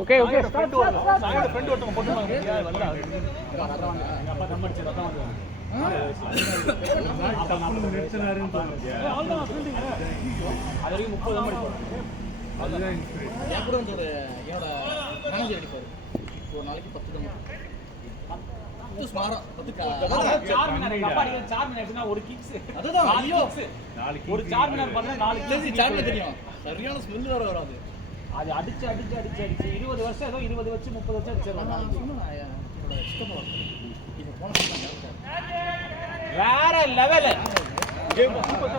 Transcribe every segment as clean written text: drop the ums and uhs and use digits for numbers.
Okay okay start சாயோட friend ஒருத்தங்க போட்டுமாங்க வரல எங்க அப்பா தம் அடிச்சு ரத்தம் வந்து தப்பு நிறுத்துறாருன்னு தோணுது அவ்வளவுதான் ஃபீல்டிங் அது வரைக்கும் 30 தம் அடிப்பாரு அதுதான் இன்ஸ்பிரேஷன் நான் கூட வந்து என்னோட மேனேஜர் அடிப்பாரு ஒரு நாளைக்கு 10 தம் அது ஸ்மாரா 10 4 மினிட் அப்பா நீங்க 4 மினிட்னா ஒரு கிக்ஸ் அதுதான் ஐயோ ஒரு 4 மினிட் பண்ணா 4 கிக்ஸ் சார்ட் தெரியும் சரியான ஸ்மெல் வர வராது அது அடிச்சு 20 வருஷம் ஏதோ 20 வச்சு 30 வச்சு அடிச்சிரலாம் என்னோட இஷ்டமா இது போன வேற லெவல் கேம் சூப்பர்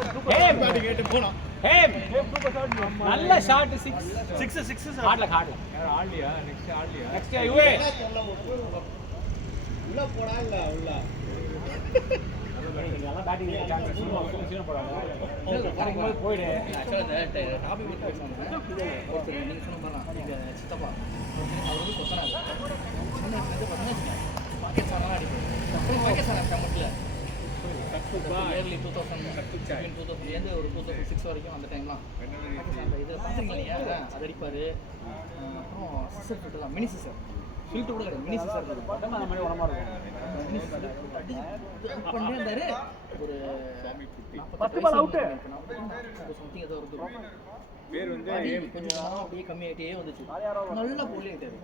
பேட்டிங் கேட்டு போனா ஹேம் நல்ல ஷாட் 6 ஆடல ஆடலையா நெக்ஸ்ட் யுவே உள்ள போடா இல்ல உள்ள எல்லாம் பேட்டிங் சான்ஸ் சீன போறாங்க பாருங்க போய்டு ஆக்சுவலா இந்த டாபிக் பத்தி பேசணும் ஒருத்தர் நீங்க சொன்ன மாதிரி நீங்க சித்தப்பா அவர் வந்து கொத்தனாரு சின்ன வந்து பண்ணாச்சு பாகிஸ்தான் அடிப்பாரு அப்புறம் பாகிஸ்தான் கமெண்ட்ல இயர்லி 2000 எந்த ஒரு 2006 வரைக்கும் அந்த டைம்லாம் அந்த இது பார்த்தீங்களா நீங்க அது அடிப்பாரு அப்புறம் சிசர் போட்டுலாம் மினி சிசர் ஃபில்ட் கூட கிடையாது மினி சிசர் பட்டன் அந்த மாதிரி உடம்பா இருக்கும் மினி சிசர் அடி பண்ணே இருந்தாரு ஒரு 10 பால் அவுட் சம்திங் ஏதோ இருக்கு பேர் வந்து கொஞ்சம் அப்படியே கம்மியாயிட்டே வந்துச்சு நல்லா போலி ஆயிட்டாரு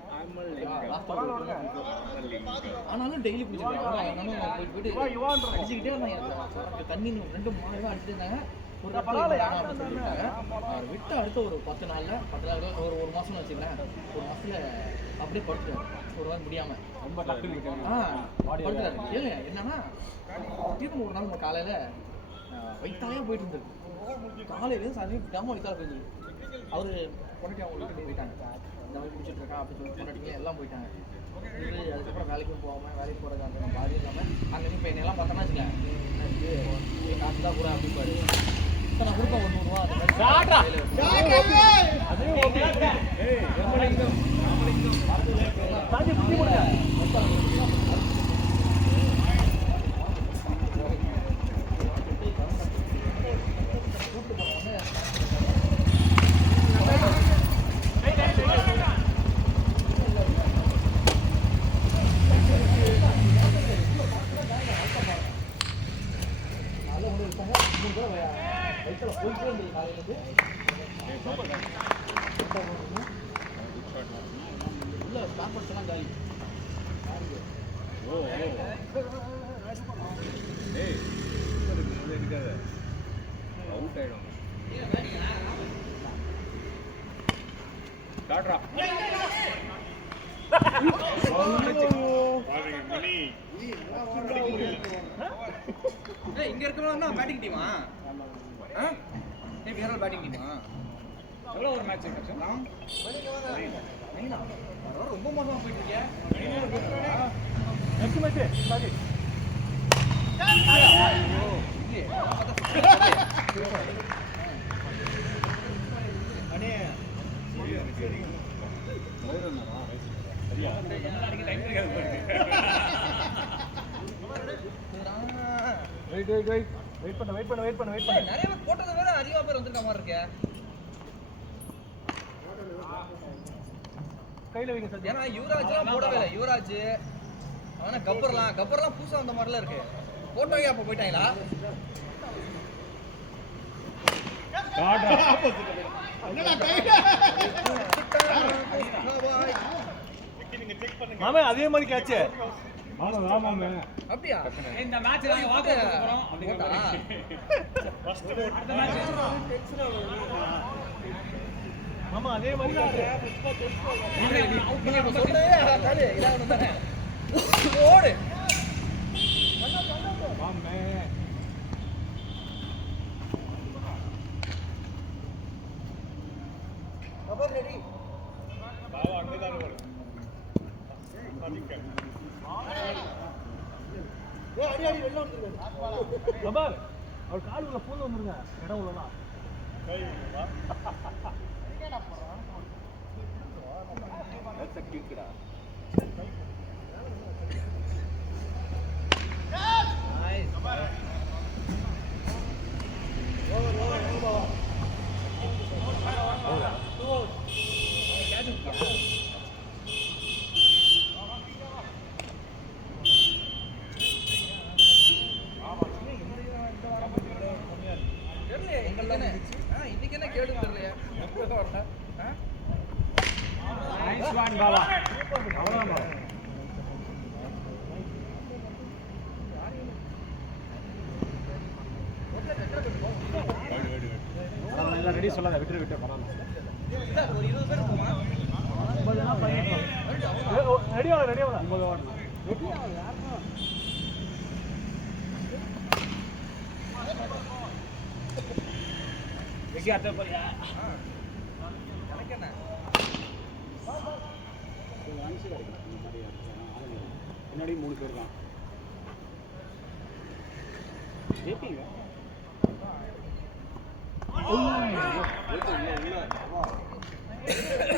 ஆனாலும் டெய்லி குடிச்சிருக்காங்க போயிட்டு அடிச்சுக்கிட்டே இருந்தாங்க தண்ணி 2 3 தான் அடிச்சுட்டு இருந்தாங்க ஒரு அப்படின்னு சொல்லிட்டாங்க விட்டு அடுத்த ஒரு 10 நாள் ஒரு மாசம் வச்சுக்கலாம் ஒரு மாசத்துல அப்படியே படுத்துட்டாரு ஒரு வாரம் முடியாம ரொம்ப டக்குனு படுத்துட்டாரு கேளுங்க என்னன்னா திடீர்னு ஒரு நாள் நம்ம காலையில வயிற்றாலே போயிட்டு இருந்தது காலையில சாயந்தரம் விடாம வயிற்றால போயிருந்தது அவரு பொண்டாட்டி அவங்க வீட்டுக்கு போயிட்டாங்க இந்த மாதிரி பிடிச்சிட்டு இருக்கா அப்படின்னு சொல்லி பொண்டாட்டிங்க எல்லாம் போயிட்டாங்க இது அதுக்கப்புறம் வேலைக்கும் போகாமல் வேலைக்கு போகிறது அந்த நம்ம பாதி இல்லாமல் அங்கே இப்போ என்னெல்லாம் பார்த்தோன்னா வச்சுக்கேன் இது காசு தான் கூட அப்படிப்பாரு இப்போ நான் கொடுப்பேன் ஒரு 100 ரூபா போயிட்டே இருந்தது காலையிலேருந்து உள்ள ஸ்டாப்பர்ஸ் எல்லாம் காலி அவுட் ஆயிடும் இங்க இருக்கணும் பேட்டிங் டீமா வேற பேட்டிங் டீமா எவ்வளவு ஒரு மேட்ச் இருக்கு ரொம்ப மோசமா போயிட்டு இருக்கேன் நெக்ஸ்ட் மேட்ச் சாரி அண்ணே சரியா அடிக்க டைம் இருக்காது வெயிட் பண்ண நிறைய பேர் போட்டதை வேற அதிகமா பேர் வந்திருக்க மாதிரி இருக்கே கையில வைங்க சார் ஏன்னா யுவராஜ்லாம் போடவே இல்லை யுவராஜ் ஆனா கப்பர்லாம் புதுசா வந்த மாதிரிலாம் இருக்கு போட்டோவே அப்ப போயிட்டாங்களா மாமே அதே மாதிரி கேட்ச் ஆமாமே அப்படியா இந்த மேட்ச் நாங்க வாக்க போறோம் அப்படிங்கற ஃபர்ஸ்ட் அடுத்த மேட்ச் மாமா அதே மாதிரி நீங்க சொல்றதே காலி இதான் ஒண்ணு தானே ஓடு மாமே கபர் ரெடி பாவா அங்கதான் வரும் அதிகம் அடி வெளில வந்துருங்க கபர் அவர் கால் உள்ள பூந்து வந்துருங்க இடம் உள்ளனா That's a kick da. Nice. Over. Catch him. Nice one Baba. அவ்வளவுதான் பாபா. எல்லாம் ரெடி சொல்லாத, விட்டு பரவாயில்ல. ரெடியா 9 ஓவர். வெக்கி அட்ட போறியா? பின்னாடி 3 பேர் தான். ஜெயிப்பீங்க.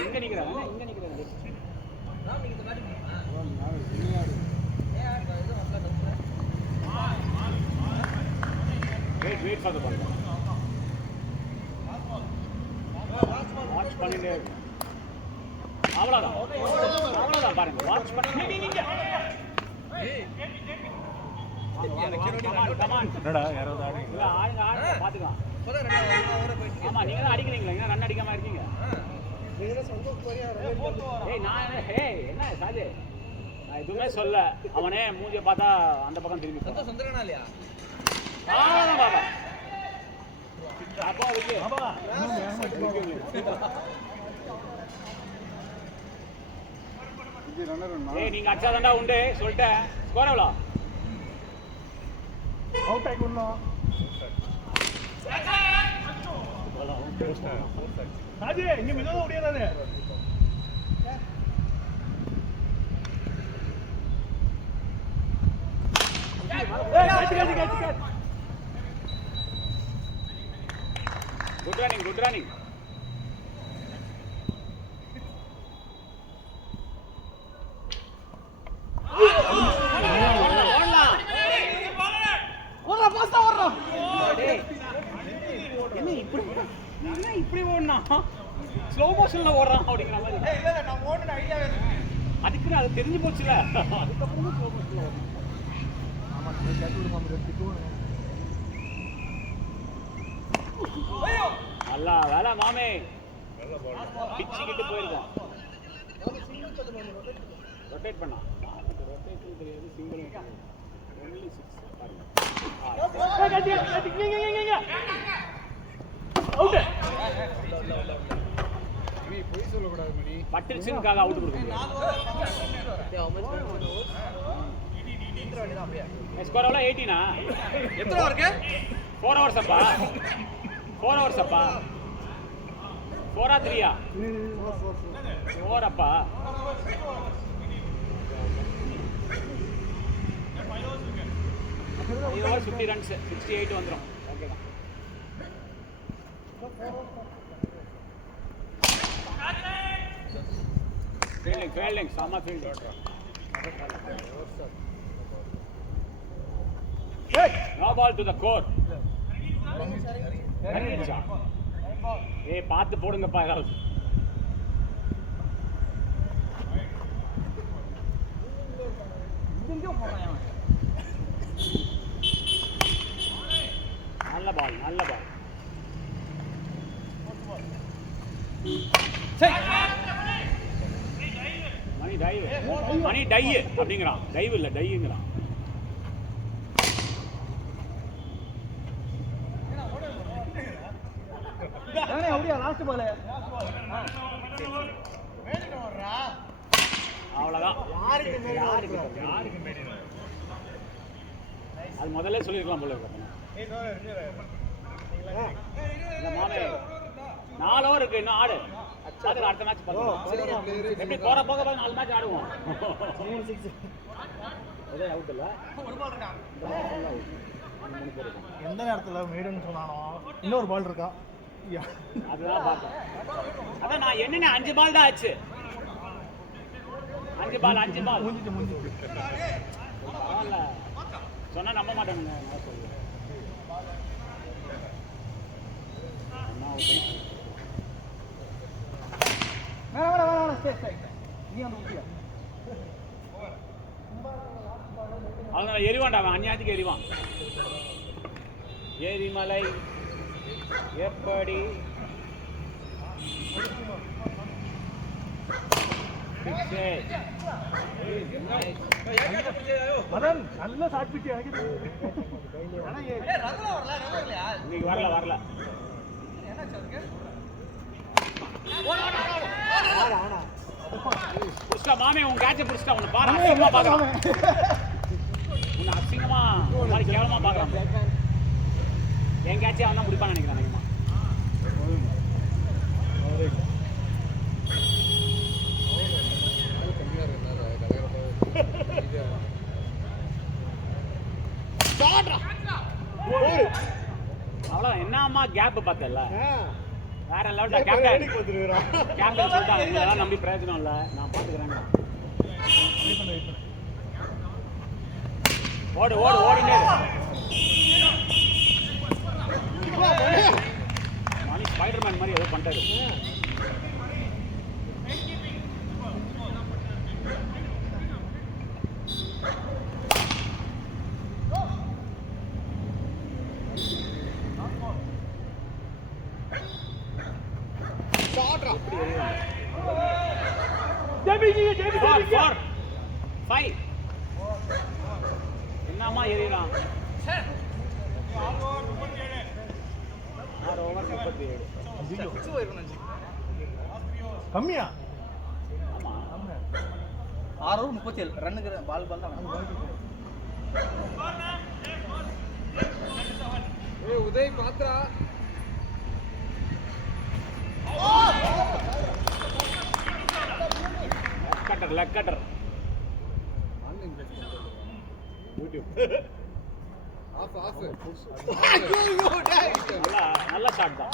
இங்க நிக்கிறாங்க. Wait for the ball. Watch பண்ணிட்டே இருக்கு. அவ்வளவுதான் பாருங்க. வாட்ச் பண்ணி நீங்க. என்னடா யாராவது ஆடுறீங்க? இல்ல ஆடுங்க பாத்துக்கலாம். ஆமா நீங்க தான் அடிக்கிறீங்களா? என்ன ரன் அடிக்காம இருக்கீங்க? என்ன சாஜே, நான் எதுவுமே சொல்ல. அவனே மூஞ்சிய பார்த்தா அந்த பக்கம் திரும்பி பாபா. அப்பா விட்டு நீங்க அடிச்சாதான்டா உண்டு சொல்லிட்டேன். ஸ்கோர் எவ்வளோ? அவுட் ஆகி விடணும். ராஜே இங்க மிதவ முடியாது. Good running. என்ன இப்படி ஓடுனா? ஸ்லோ மோஷன்ல ஓடுறான் அப்படிங்கிற மாதிரி. அதுக்கு அது தெரிஞ்சு போச்சுல. அதுக்கப்புறமா ஸ்லோ மோஷன்ல ஓடுறான். நல்லா வேலை மாமே. பிச்சுக்கிட்டு போயிருக்கோம். ரொட்டேட் பண்ணா. ரொட்டேட் தெரியாது. Single only 6 out. நீ போய் சொல்ல கூடாது மணி. பட்டில்சனுக்காக அவுட் கொடுக்கணும். ஸ்கோர் எவ்வளோ? 18ஆ? எத்தனை ஓவருக்கு? 4 hours அப்பா. 4 hours அப்பா. 4 or 3 4 அப்பா. 5 overs 50 runs 68 வந்துரும். ஓகே தான். Fielding Sama fielding. No ball to the court. பார்த்து போடுங்கப்பா ஏதாவது. நல்ல பால் மணி டை அப்படிங்கிறான். டைவ் இல்ல டைங்கிறான். அவ்வளவுதான். அது முதல்ல சொல்லிருக்கலாம் போல இருக்கு. மாமே 4 ஓவர் இருக்கு இன்னும். ஆடு அடுத்த மேட்ச் பார்க்கலாம். எப்படி போற போக 4 மேட்ச் ஆடுவோம். அவுட் இல்ல எந்த நேரத்துல மேடுன்னு சொன்னானோ இன்னொரு பால் இருக்கா? அதுதான் பார்த்தேன். அதான் நான் என்னென்ன 5 பால் தான் ஆச்சு. 5 பால் முடிஞ்சிட்டு சொன்னா நம்ப மாட்டானுங்க. அதனால எரிவான்டா அவன். அந்நியாயத்துக்கு எரிவான். எரிமலை எப்படி மதன் நல்ல ஷாட் பிச்சு எனக்கு இன்னைக்கு வரல புடிச்சா மாமே உன் கேட்ச புடிச்சா உன்னை பாரு அசிங்கமா பாக்குறான் உன்னை அசிங்கமா ஒரு மாதிரி கேவலமா பாக்குறான் என் கேட்சே அவன் தான் முடிப்பான்னு நினைக்கிறேன் அதிகமா அவ்வளோ என்னம்மா கேப் பார்த்தல வேற லெவல் கேப்டன் கேப்டன் சொல்லிட்டாங்க இதெல்லாம் நம்பி பிரயோஜனம் இல்லை நான் பார்த்துக்கிறேங்க ஓடினே மணி ஸ்பைடர்மேன் மாதிரி ஏதோ பண்ணிட்டாரு என்னம்மா எறியலாம் 6 ஓவர் 37 கம்மியா 6 ஓவர் 37 ரன்னுக்கு பால் தான் உதய் பாத்ரா லெக் கட்டர் நல்ல ஷாட் தான்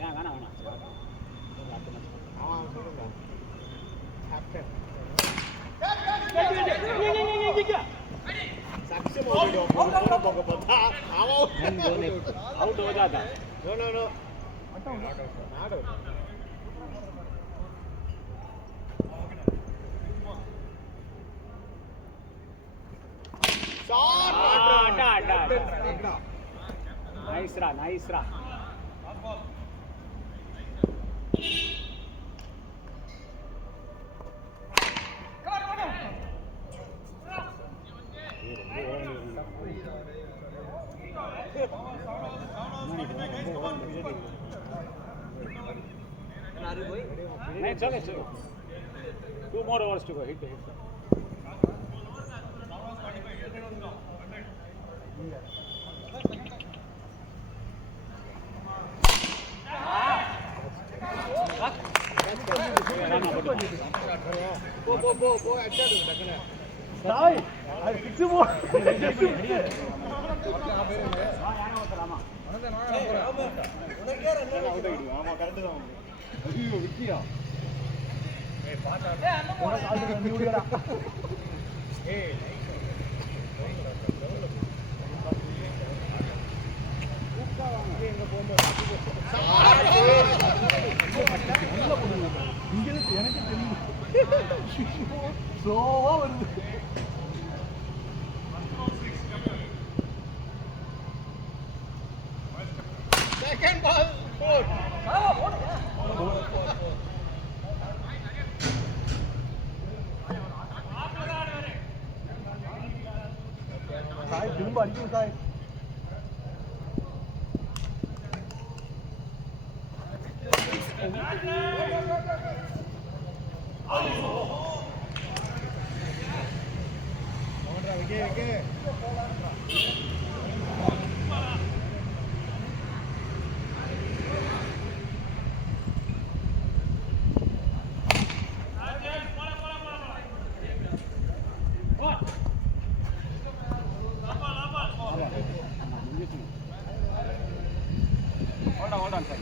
ஏன் வேணாம் आउट हो जाता नो नाइस रा नहीं चलो 2 more overs to go hit போ அடிச்சாடு டக்குனு சாய் அது சிக்ஸ் போ யாரோ ஒருத்தராமா உனக்கே ரன் அவுட் ஆயிடுவா ஆமா கரெக்ட் தான் ஐயோ விக்கியா ஏய் பாட்டா உனக்கு ஆல்ரெடி வந்து விடுடா ஏய் கூப்டா வாங்க எங்க போம்போது இங்க எனக்கு தெரியும் சோவா வருது செகண்ட் பால் 4 சாய் திரும்ப அடிக்கும் Sai hold on sir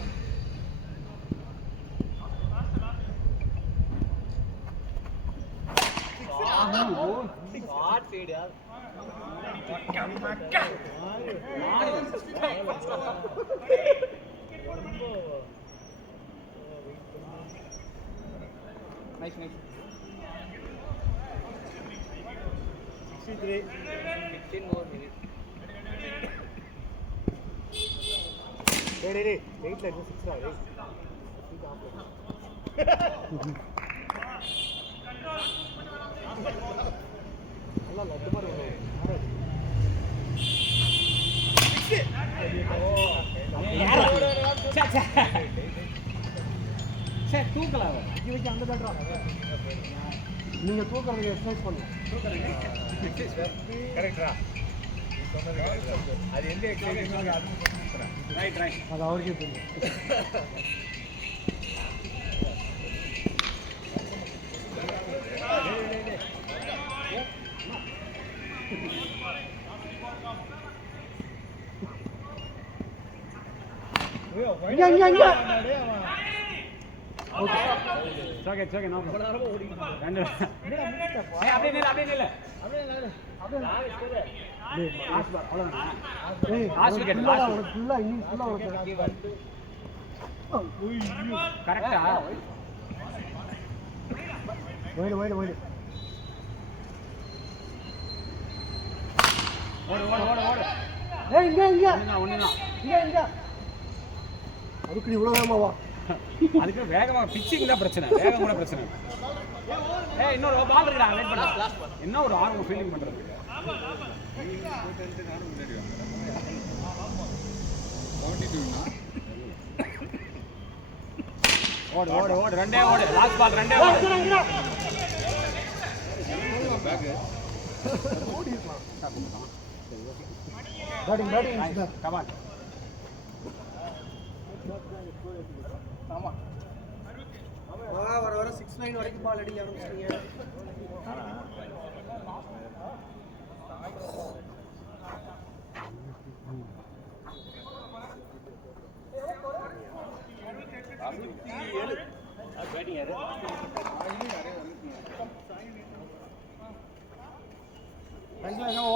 shot speed yaar nice 63 15 more minutes டேய் வெயிட்ல இருக்கு 6 டேய் நல்லா லட்டு மாதிரி வரும் தூக்கலாம் அங்க தட்டுறா நீங்க தூக்குறதுக்கு எக்ஸர்சைஸ் பண்ணுங்க கரெக்ட்டா அது எந்த எக்ஸர்சைஸ் ரைட் அது அவருக்கே தெரியும் இங்க ஓகே நோ ரெண்டு அப்படியே நில்ல கரெக்டா ஓடு ஏய் இங்க ஒண்ணுதான் அதுக்கு இவ்வளவு வேகமாவா அதுக்கு வேகமா பிச்சிங் தான் பிரச்சனை வேகம் கூட பிரச்சனை இன்னொரு பால் இருக்குடா வெயிட் பண்ணு என்ன ஒரு ஆர்வம் ஃபீலிங் பண்றது ஓடு ரெண்டே ஓடு லாஸ்ட் பால் ரெண்டே ஓடு பேட்டிங் கமான் ஆமா வர 6-9 வரைக்கும் பால் அடிக்க ஆரம்பிச்சிட்டீங்க.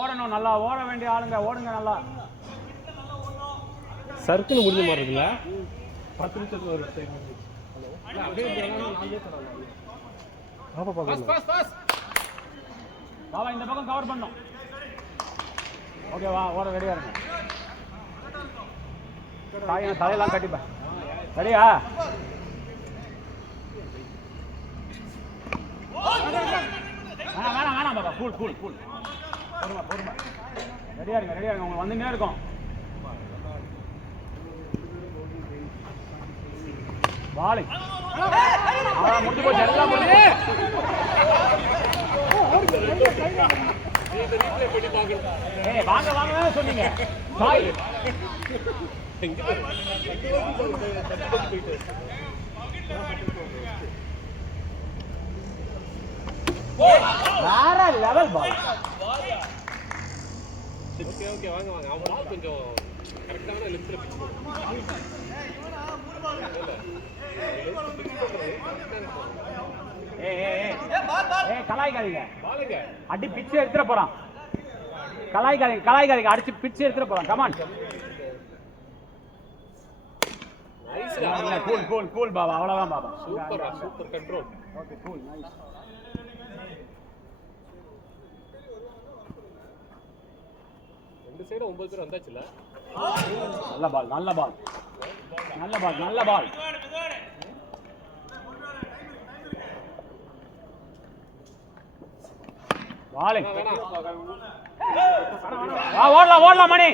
ஓடணும் நல்லா ஓட வேண்டிய ஆளுங்க ஓடுங்க நல்லா சர்க்கிள் முடிஞ்ச மாதிரி இருக்குல்ல 10 நிமிஷத்துக்கு ஒரு டைம் பாபா இந்த பக்கம் கவர் பண்ணும் ஓகேவா ஓட ரெடியா இருங்க தலையெல்லாம் கட்டிப்பேன் ரெடியா வேணாம் பாபா கூல் பொறுமை ரெடியா இருங்க உங்களுக்கு வந்துட்டே இருக்கும் வாளை முடிஞ்சு போச்சு எல்லாம் முடிஞ்சு வாங்க சொன்னீங்க சாய் வேற லெவல் பால் ஓகே வாங்க அவன் பால் கொஞ்சம் கரெக்டான லெஃப்ட்ல பிட்ச் பண்ணுங்க கலாய்க்காதீங்க அடி பிச்சு எடுத்துட போறான் கலாய்க்காதீங்க அடிச்சு பிச்சு எடுத்துட போறான் கமான் கூல் பாபா அவ்வளவுதான் Baba super control okay cool nice ரெண்டு சைடு 9 பேர் வந்தாச்சுல நல்ல பால் வாளை ஓடலாம் மணி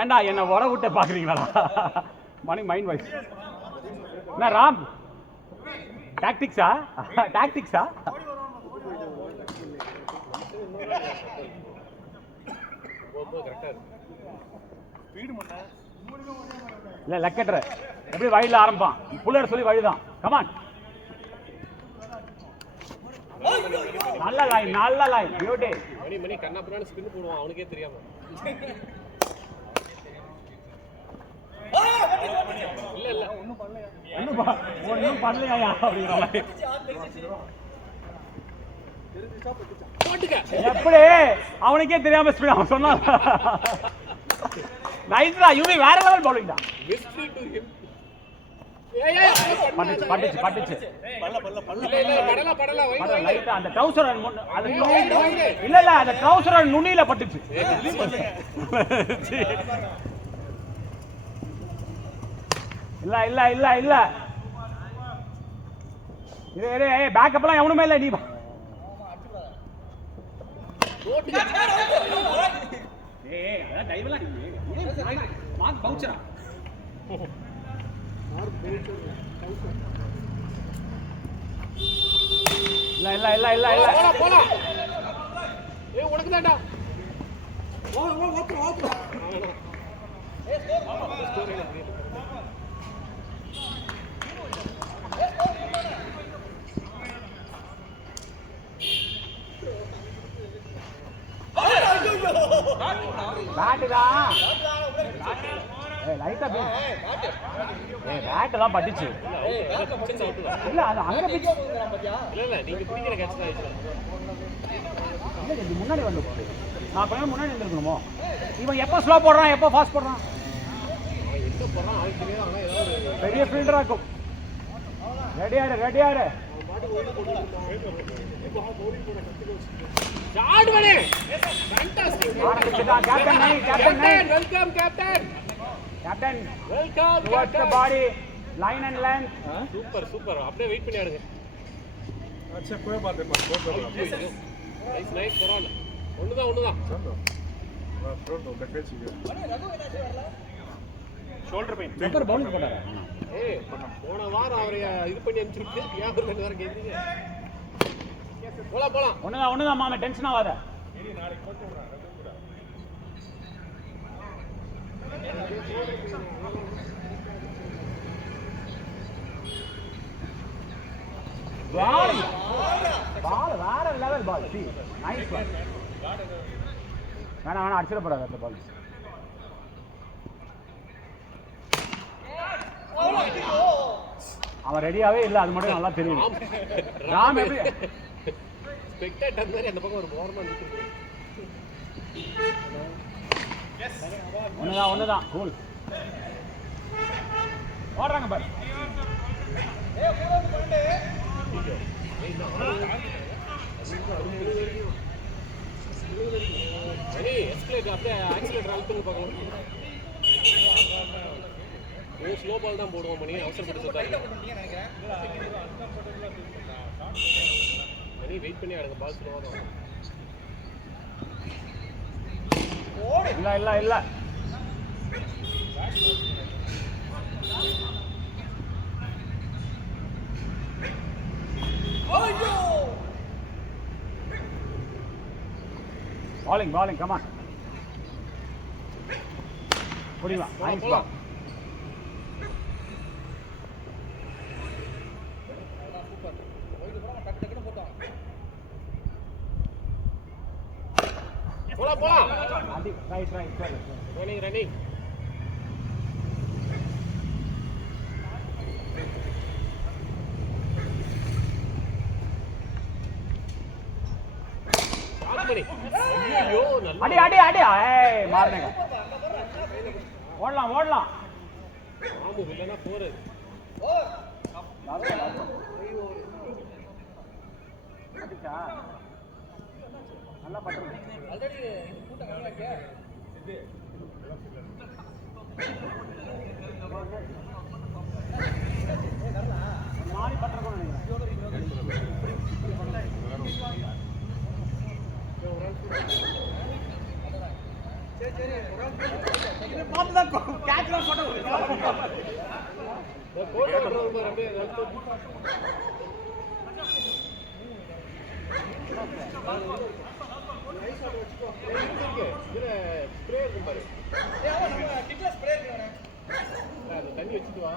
ஏண்டா என்ன உர விட்ட பாக்குறீங்களா மணி மைண்ட் வாய்ஸ் என்ன ராம் டாக்டிக்ஸா இல்ல லெக்கெட்ற எப்படி வழியில ஆரம்பிப்பான் புள்ளர் சொல்லி வழிதான் கமான் நல்ல லைன் பியூட்டி மணி கண்ணாப்புறான்னு ஸ்பின் போடுவான் அவனுக்கே தெரியாம இல்ல ஒண்ணும் பண்ணலையா அப்படிங்கிற மாதிரி எப்படி அவனுக்கே தெரியாம ஸ்பின் அவன் சொன்னான் நைஸ்டா யூவி வேற லெவல் பவுலிங் தான் பட்டுச்சு லைட்டா அந்த ட்ரவுசர் இல்ல அந்த ட்ரவுசர் நுனியில பட்டுச்சு இல்ல இல்ல இல்ல இல்ல இரு இரு ஏய் பேக்கப்லாம் எவனுமே இல்ல நீ வா. ஏய் அத டைவலாம் நீ மார்க் பவுச்சரா இல்ல இல்ல இல்ல இல்ல இல்ல போடா போடா ஏய் உனக்கு தான்டா ஓ பேட் தான் ஏய் லைட்டா பேட் ஏய் பேட் தான் பட்டுச்சு இல்ல அது அங்க பிச்சு இல்ல நீங்க பிடிக்கிற கேட்ச் தான் இல்ல இது முன்னாடி வந்து போகுது நான் கொஞ்சம் முன்னாடி நின்னுக்கணுமோ இவன் எப்போ ஸ்லோ போடுறான் எப்போ ஃபாஸ்ட் போடுறான் எங்க போறான் ஆளுக்கு தெரியாது ஆனா ஏதாவது பெரிய ஃபீல்டரா இருக்கும் ரெடி ஆடு ஷாட் வலே ஃபேண்டாஸ்டிக் ஆரம்பிச்சிட்டான் captain welcome captain welcome towards the body line and length super அப்படியே வெயிட் பண்ணி ஆடுங்க अच्छा कोई बात नहीं कोई बात नहीं நைஸ் பரவாயில்ல ஒண்ணுதான் चलो pronto defensive shoulder pain super bounce போட்டாரு ஏய் போன வாரம் அவரை இது பண்ணி அனுப்பிச்சுட்டு ஏன் ஒரு ரெண்டு வாரம் கேக்குறீங்க போலாம் ஒண்ணுதான் மாமே டென்ஷன் ஆகாத பால் வேற லெவல் பால் சி நைஸ் பால் வேணா அடிச்சிட போறாரு அந்த பால் அவன் ரெடியாவே இல்ல அது மட்டும் நல்லா தெரியும் ராம் எப்படி ஸ்பெக்டேட்டர் மாதிரி அந்த பக்கம் ஒரு மோரமா நிக்குது ஒண்ணுதான் கூல் ஓடுறாங்க பாரு சரி எஸ்கலேட்டர் அப்படியே ஆக்சிலேட்டர் அழுத்துங்க பார்க்கலாம் ஸ்லோ பால் தான் போடுவோம் மணி அவசரப்பட்டு சொல்றாரு மணி வெயிட் பண்ணி ஆடுங்க பால் ஸ்லோவா தான் இல்ல bowling come on புடிவா நைஸ் பால் போலாம் அடி ரைட் ரன்னிங் ஐயோ நல்ல அடி ஏய் மாறுங்க ஓடலாம் ஆமா இல்லனா போறது அடிச்சா நல்லா பண்றது ஆல்ரெடி கூட்டம் வாங்கலையா இது மாறி பண்றோம் தண்ணி வச்சுட்டு வா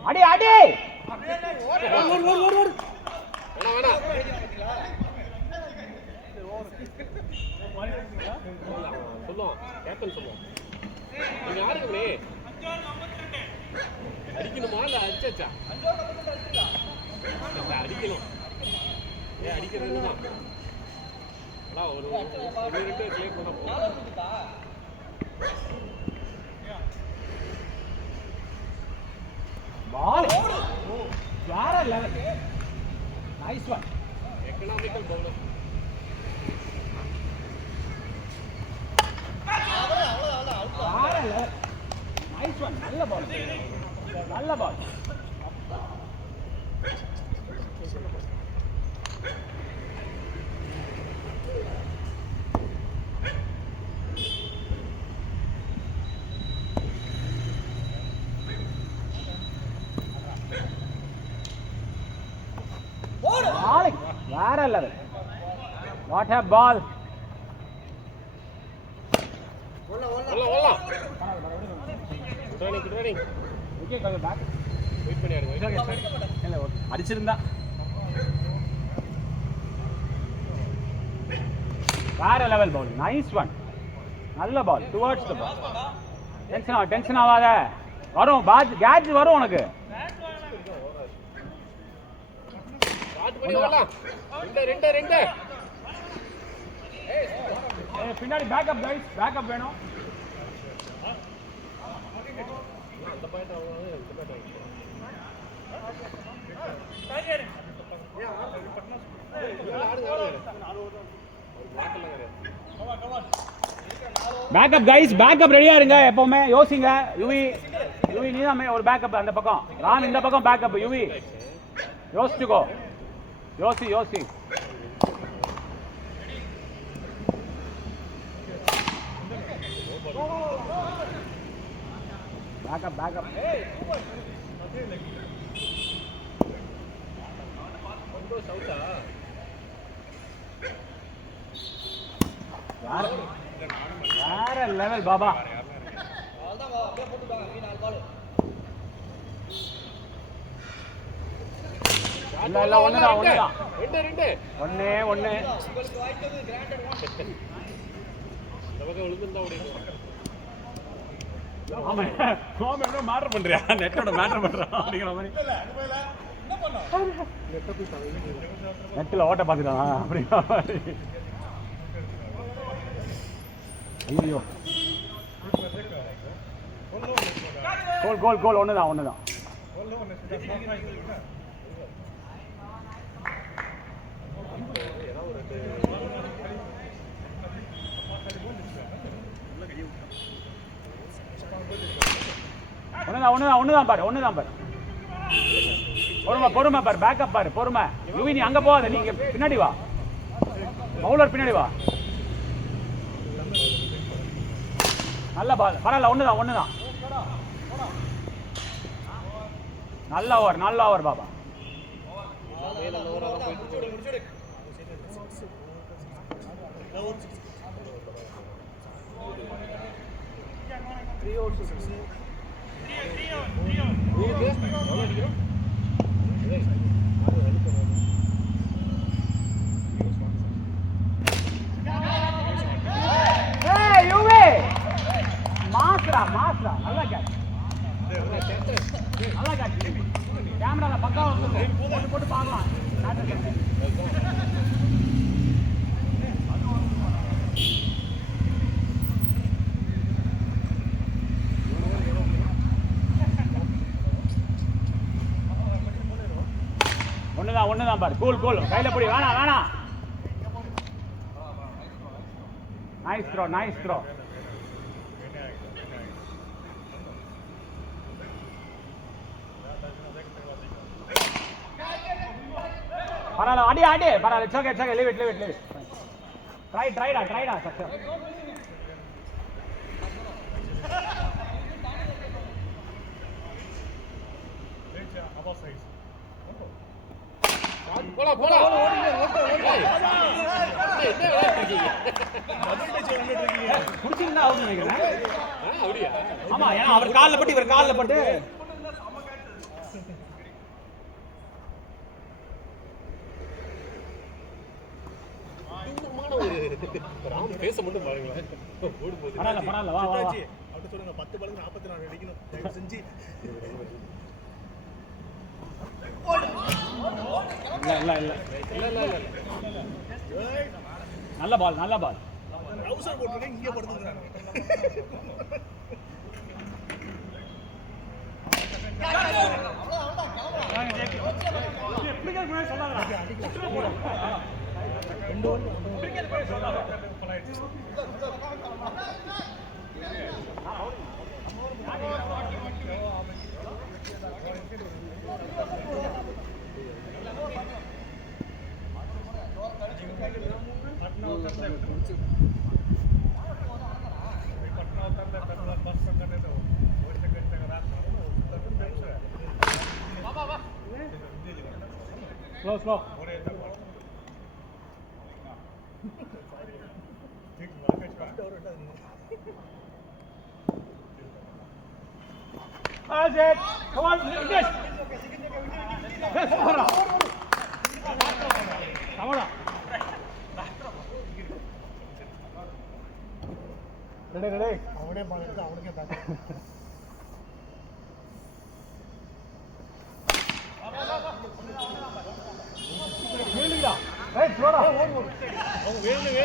அடி சொல்லுவோம் கேப்டன் சொல்லுவோம் நீங்க ஆடுங்களே அடிக்கணுமா இல்ல அடிச்சாச்சா அடிக்கணும் ஏன் அடிக்கிறது தான் ஒரு 2 கிளியர் பண்ண போகும் பால் வேற level nice one economical bowler. Nice one. நல்ல பால், நல்ல பால். வேற லெவல். வாட் ஹே பால். அடிச்சிருந்தா வேற லெவல் பால். Nice one. நல்ல பால் டுவர்ட்ஸ் தி பால். டென்ஷன் ஆகாத. வரும் கேட்ச் வரும் உனக்கு. பின்னாடி பேக்கப் கைஸ், பேக்கப் வேணும். பேக்கப் கைஸ், பேக்கப் ரெடியா இருங்க. எப்பவுமே யோசிங்க. யுவி நீதான் ஒரு பேக்கப் அந்த பக்கம், ராம் இந்த பக்கம் பேக்கப். யுவி யோசிச்சுக்கோ. யோசி. பேக்கப். வேற லெவல் பாபா. இல்ல ஒண்ணுதான். ஒண்ணு ஆமா என்ன மேட்டர் பண்றியா? நெட்டோட மேட்டர் பண்றான் அப்படிங்கிற மாதிரி. நெட்டில் ஓட்ட பார்த்துட்டான் அப்படிங்கிற மாதிரி. ஐயோ கோல் ஒண்ணுதான். ஒண்ணுதான் பாரு. பொறுமை பாரு. பேக்கப் பாரு. பொறுமை. யுவி நீ அங்க போகாத. நீங்க பின்னாடி வா. பவுலர் பின்னாடி வா. நல்ல பால். பரவாயில்ல. ஒண்ணுதான். நல்ல ஓவர் பாபா. மாஸ்டரா நல்லா கேட்ச். கேமரால பக்காவா போட்டு பார்க்கலாம். ஒண்ணுதான் பாரு. கூல் கையில பிடி. வேணாம். Nice throw. பரவாயில்ல. அடி பரவாயில்ல. It's okay. Leave it. ட்ரைடா சக்சஸ். குடிச்சிருந்தா அவுட் நினைக்கிறேன். ஆமா, ஏன்னா அவர் காலில் பட்டு இவர் காலில் பட்டு. பேச மட்டும் பாருங்களேன். பரவாயில்ல. வா அப்படி சொல்லுங்க. 10 பாலுக்கு 44 அடிக்கணும். தயவு செஞ்சு. இல்ல. நல்ல பால். ட்ரவுசர் போட்டுருக்கேன். இங்கே படுத்துக்கிறாங்க. Slow. That's it. Come on, Yes, come on. Ready. அவனே பால் எடுத்து அவனுக்கே பேக் Right, slow down. அவங்க வேணு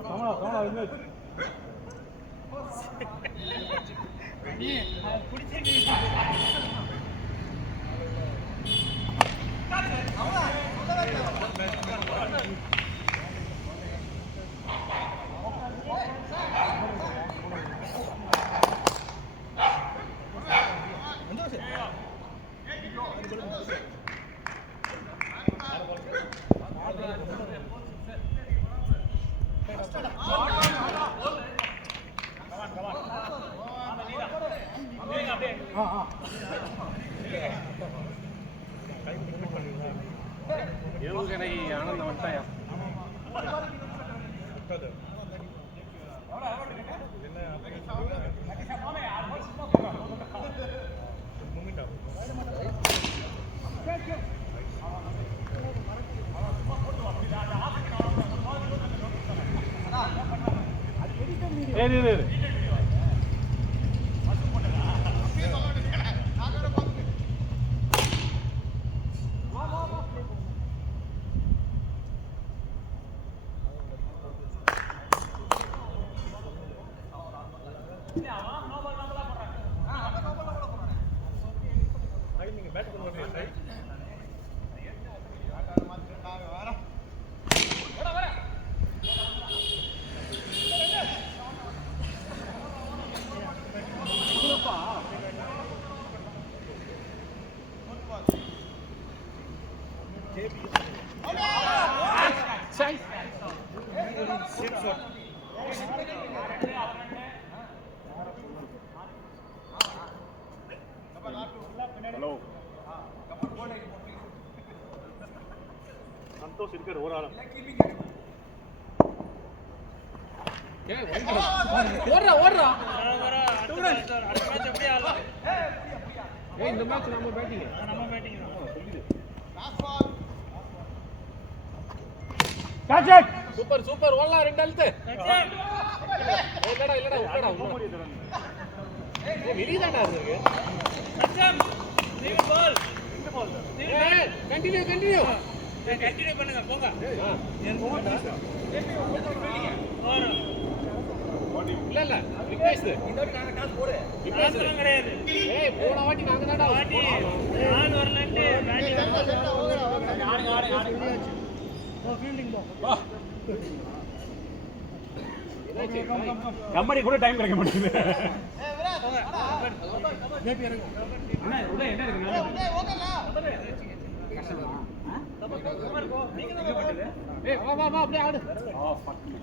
Come on, ஆனந்தம் வந்துட்டாயா Ready. நீங்க பேட் பண்ணுவீங்க ஹலோ சந்தோஷ் இருக்காரு ஒரு ஆளம் ஓடுறா இந்த மேட்ச் நம்ம பேட்டிங் Catch it. சூப்பர் ஓடலாம் ரெண்டு அழுத்து இல்லடா வெளியதாண்டா இருக்கு கண்டினியூ பண்ணுங்க போங்க இல்ல ரிக்வெஸ்ட் இன்னொரு காசு போடு ரிக்வெஸ்ட் கிடையாது ஏய் போன வாட்டி நாங்க தான்டா நான் வரலன்னு ஃபீல்டிங் போ கம்பெனி கூட டைம் கிடைக்க மாட்டேங்குது வா அப்படியே ஆடு Oh, fuck me.